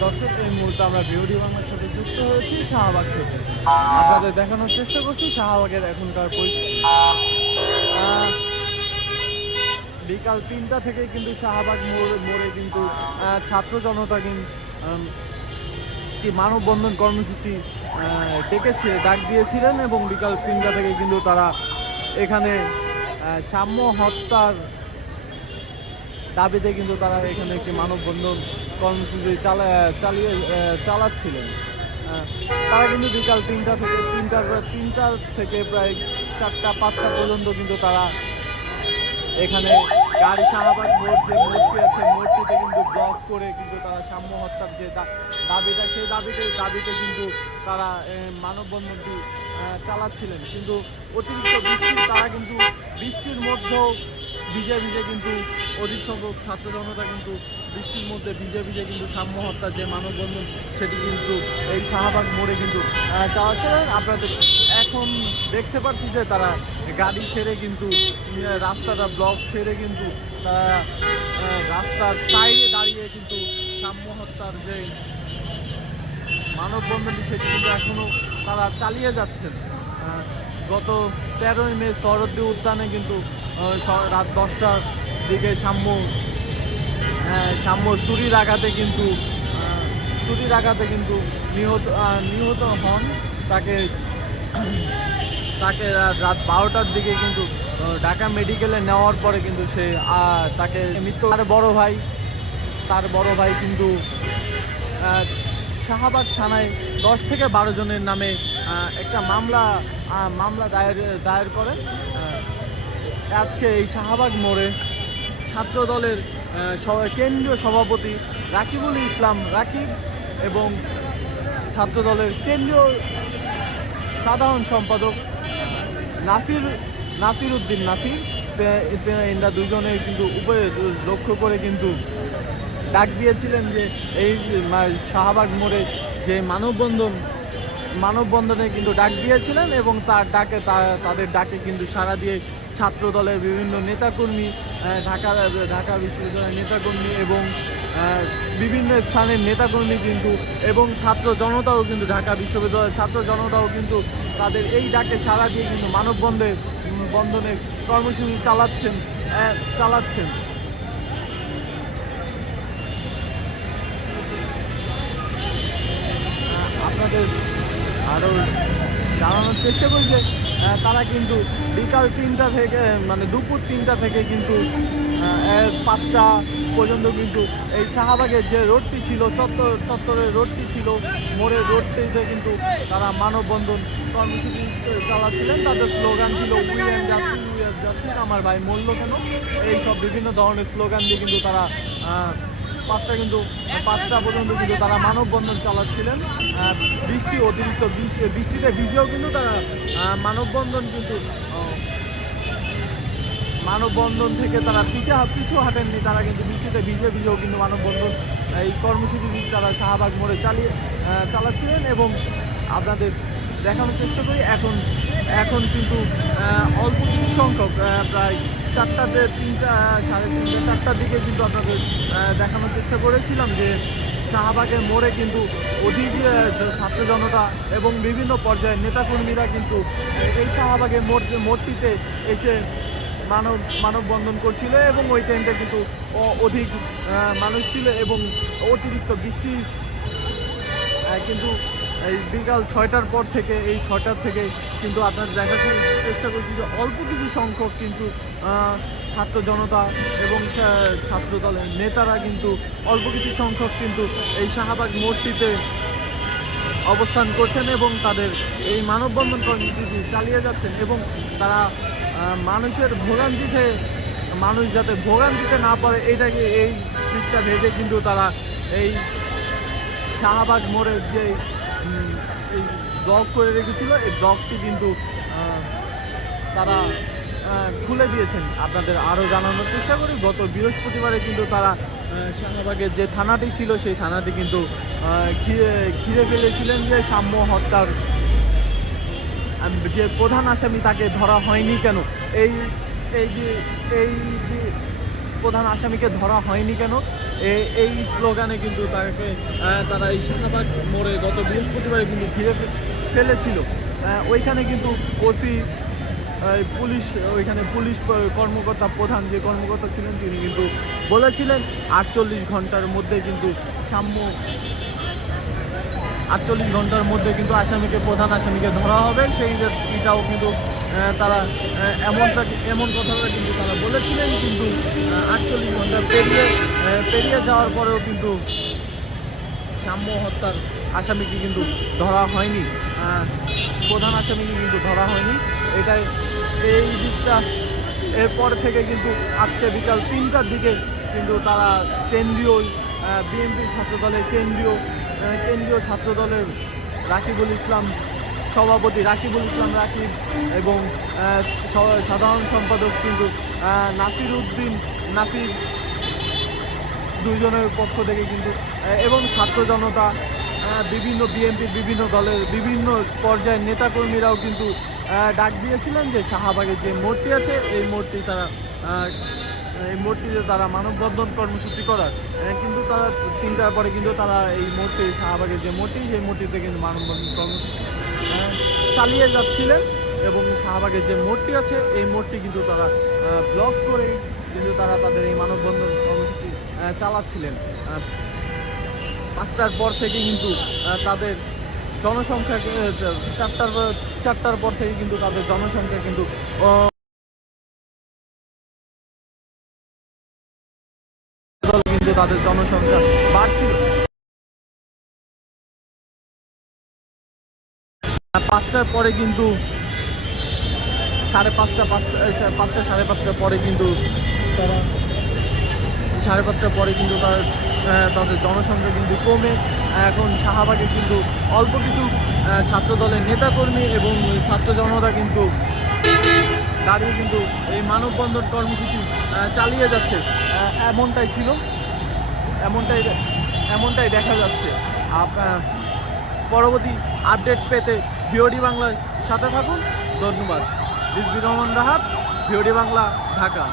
দর্শক এই মুহূর্তে আমরা বিউটি বাংলার সাথে যুক্ত হয়েছি শাহবাগ থেকে। আপনাদের দেখানোর চেষ্টা করছি শাহবাগের এখনকার বিকাল তিনটা থেকে কিন্তু শাহবাগ মোড় মোড়ে কিন্তু ছাত্র জনতা কিন্তু মানববন্ধন কর্মসূচি আহ, ডেকেছিল ডাক দিয়েছিলেন এবং বিকাল তিনটা থেকে কিন্তু তারা এখানে সাম্য হত্যার দাবিতে কিন্তু তারা এখানে একটি মানববন্ধন কর্মসূচি চালা চালিয়ে চালাচ্ছিলেন। তারা কিন্তু বিকাল তিনটা থেকে তিনটার তিনটা থেকে প্রায় চারটা, পাঁচটা পর্যন্ত কিন্তু তারা এখানে গাড়ি, শাহবাগ মোড় যে মূর্তি আছে মূর্তিতে কিন্তু ব্লক করে কিন্তু তারা সাম্য হত্যার যে দাবিটা, সেই দাবিতে দাবিতে কিন্তু তারা মানববন্ধনটি চালাচ্ছিলেন। কিন্তু অতিরিক্ত বৃষ্টি, তারা কিন্তু বৃষ্টির মধ্যেও ভিজে ভিজে কিন্তু অধিক সংখ্যক ছাত্র জনতা কিন্তু বৃষ্টির মধ্যে ভিজে ভিজে কিন্তু সাম্য হত্যার যে মানববন্ধন, সেটি কিন্তু এই শাহবাগ মোড়ে কিন্তু চালাচ্ছিলেন আপনাদের এখন দেখতে পাচ্ছি যে তারা গাড়ি ছেড়ে কিন্তু রাস্তাটা ব্লক ছেড়ে কিন্তু তারা রাস্তার সাইডে দাঁড়িয়ে কিন্তু সাম্য হত্যার যে মানববন্ধনটি, সেটি কিন্তু এখনও তারা চালিয়ে যাচ্ছেন। গত তেরোই মে শরদ্দি উদ্যানে কিন্তু রাত দশটার দিকে সাম্য আহ, সাম্য চুরির আঘাতে কিন্তু আহ, চুরির আঘাতে কিন্তু নিহত নিহত হন। তাকে তাকে রাত বারোটার দিকে কিন্তু ঢাকা মেডিকেলে নেওয়ার পরে কিন্তু সে তাকে মৃত্যু তার বড় ভাই তার বড় ভাই কিন্তু আহ, শাহাবাগ থানায় দশ থেকে বারো জনের নামে একটা মামলা মামলা দায়ের দায়ের করেন। আজকে এই শাহবাগ মোড়ে ছাত্র দলের কেন্দ্রীয় সভাপতি রাকিবুল ইসলাম রাকিব এবং ছাত্র দলের কেন্দ্রীয় সাধারণ সম্পাদক নাফির নাফির উদ্দিন নাফির এরা দুজনে কিন্তু উপরে লক্ষ্য করে কিন্তু ডাক দিয়েছিলেন যে এই শাহবাগ মোড়ে যে মানববন্ধন, মানববন্ধনে কিন্তু ডাক দিয়েছিলেন এবং তার ডাকে তাদের ডাকে কিন্তু সাড়া দিয়ে ছাত্র দলের বিভিন্ন নেতাকর্মী ঢাকা ঢাকা বিশ্ববিদ্যালয়ের নেতাকর্মী এবং বিভিন্ন স্থানের নেতাকর্মী কিন্তু এবং ছাত্র জনতাও কিন্তু ঢাকা বিশ্ববিদ্যালয়ের ছাত্র জনতাও কিন্তু তাদের এই ডাকে সাড়া দিয়ে কিন্তু মানববন্ধে উম, বন্ধনের কর্মসূচি চালাচ্ছেন চালাচ্ছেন। আপনাদের আরও চেষ্টা করি যে তারা কিন্তু বিকাল তিনটা থেকে মানে দুপুর তিনটা থেকে কিন্তু পাঁচটা পর্যন্ত কিন্তু এই শাহবাগের যে রোডটি ছিল, চত্বর, চত্বরের রোডটি ছিল, মোড়ের রোডটিতে কিন্তু তারা মানববন্ধন কর্মসূচি চালাচ্ছিলেন। তাদের স্লোগান ছিল আমার ভাই মূল্য কেন? এইসব বিভিন্ন ধরনের স্লোগান দিয়ে কিন্তু তারা পাঁচটা কিন্তু, পাঁচটা পর্যন্ত কিন্তু তারা মানববন্ধন চালাচ্ছিলেন। বৃষ্টি অতিরিক্ত, বৃষ্টি- বৃষ্টিতে ভিজেও কিন্তু তারা মানববন্ধন কিন্তু মানববন্ধন থেকে তারা পিছু পিছু হাঁটেননি, তারা কিন্তু বৃষ্টিতে ভিজে ভিজেও কিন্তু মানববন্ধন, এই কর্মসূচি তারা শাহবাগ মোড়ে চালিয়ে চালাচ্ছিলেন এবং আপনাদের দেখানোর চেষ্টা করি, এখন এখন কিন্তু অল্প কিছু সংখ্যক প্রায় চারটাতে তিনটা, সাড়ে তিনটা, চারটার দিকে কিন্তু আপনাদের দেখানোর চেষ্টা করেছিলাম যে শাহবাগের মোড়ে কিন্তু অধিক ছাত্র জনতা এবং বিভিন্ন পর্যায়ের নেতাকর্মীরা কিন্তু এই শাহবাগের মোড় মোড়টিতে এসে মানব, মানববন্ধন করছিল এবং ওই টাইমটা কিন্তু অধিক মানুষ ছিল এবং অতিরিক্ত বৃষ্টি কিন্তু এই বিকাল ছয়টার পর থেকে, এই ছয়টার থেকে কিন্তু আপনার দেখার চেষ্টা করছি যে অল্প কিছু সংখ্যক কিন্তু ছাত্র জনতা এবং ছাত্র দলের নেতারা কিন্তু অল্প কিছু সংখ্যক কিন্তু এই শাহবাগ মোড়টিতে অবস্থান করছেন এবং তাদের এই মানববন্ধন কর্মসূচি চালিয়ে যাচ্ছেন এবং তারা মানুষের ভোগান্তিতে, মানুষ যাতে ভোগান্তিতে না পারে এইটাকে এই দিকটা ভেবে কিন্তু তারা এই শাহবাগ মোড়ের যে এই ব্লক করে রেখেছিল, এই ব্লকটি কিন্তু তারা খুলে দিয়েছেন। আপনাদের আরও জানানোর চেষ্টা করি, গত বৃহস্পতিবারে কিন্তু তারা শাহবাগের যে থানাটি ছিল, সেই থানাটি কিন্তু ঘিরে ফেলেছিলেন যে সাম্য হত্যার যে প্রধান আসামি তাকে ধরা হয়নি কেন? এই এই যে এই যে প্রধান আসামিকে ধরা হয়নি কেন? এই স্লোগানে কিন্তু তাকে তারা এই শাহবাগ মোড়ে গত বৃহস্পতিবারে কিন্তু ঘিরে ফেলেছিল। ওইখানে কিন্তু ওসি পুলিশ, ওইখানে পুলিশ কর্মকর্তা প্রধান যে কর্মকর্তা ছিলেন, তিনি কিন্তু বলেছিলেন, আটচল্লিশ ঘণ্টার মধ্যে কিন্তু সাম্য আটচল্লিশ ঘণ্টার মধ্যে কিন্তু আসামিকে, প্রধান আসামিকে ধরা হবে। সেই এটাও কিন্তু তারা এমনটা এমন কথাটা কিন্তু তারা বলেছিলেন, কিন্তু আটচল্লিশ ঘণ্টা পেরিয়ে পেরিয়ে যাওয়ার পরেও কিন্তু সাম্য হত্যার আসামিকে কিন্তু ধরা হয়নি। প্রধান আসামিকে কিন্তু ধরা হয়নি। এটাই, এই দিকটা, এরপর থেকে কিন্তু আজকে বিকাল তিনটার দিকে কিন্তু তারা কেন্দ্রীয় বিএনপি ছাত্র দলের কেন্দ্রীয় কেন্দ্রীয় ছাত্র দলের রাকিবুল ইসলাম সভাপতি রাকিবুল ইসলাম রাকিব এবং সাধারণ সম্পাদক কিন্তু নাসির উদ্দিন নাসির দুইজনের পক্ষ থেকে কিন্তু এবং ছাত্র জনতা বিভিন্ন বিএনপির বিভিন্ন দলের বিভিন্ন পর্যায়ের নেতাকর্মীরাও কিন্তু ডাক দিয়েছিলেন যে শাহবাগের যে মূর্তি আছে, এই মূর্তি তারা এই মূর্তিতে তারা মানববন্ধন কর্মসূচি করার কিন্তু তারা তিনটার পরে কিন্তু তারা এই মূর্তি শাহবাগের যে মূর্তি, সেই মূর্তিতে কিন্তু মানববন্ধন কর্মসূচি চালিয়ে যাচ্ছিলেন এবং শাহবাগের যে মূর্তি আছে, এই মূর্তি কিন্তু তারা ব্লক করে কিন্তু তারা তাদের এই মানববন্ধন কর্মসূচি চালাচ্ছিলেন। পাঁচটার পর থেকে কিন্তু তাদের জনসংখ্যা চারটার চারটার পর থেকে কিন্তু তাদের জনসংখ্যা কিন্তু তাদের জনসংখ্যা বাড়ছিল। পাঁচটার পরে কিন্তু সাড়ে পাঁচটা পাঁচটা পাঁচটা, সাড়ে পাঁচটার পরে কিন্তু তারা সাড়ে পাঁচটার পরে কিন্তু তার তাদের জনসংখ্যা কিন্তু কমে। এখন শাহবাগে কিন্তু অল্প কিছু ছাত্র দলের নেতাকর্মী এবং ছাত্র জনতা কিন্তু দাঁড়িয়ে কিন্তু এই মানববন্ধন কর্মসূচি চালিয়ে যাচ্ছে। এমনটাই ছিল। এমনটাই এমনটাই দেখা যাচ্ছে। পরবর্তী আপডেট পেতে ভিওডি বাংলার সাথে থাকুন। ধন্যবাদ। রিজবি রহমান রাহাত, ভিওডি বাংলা, ঢাকা।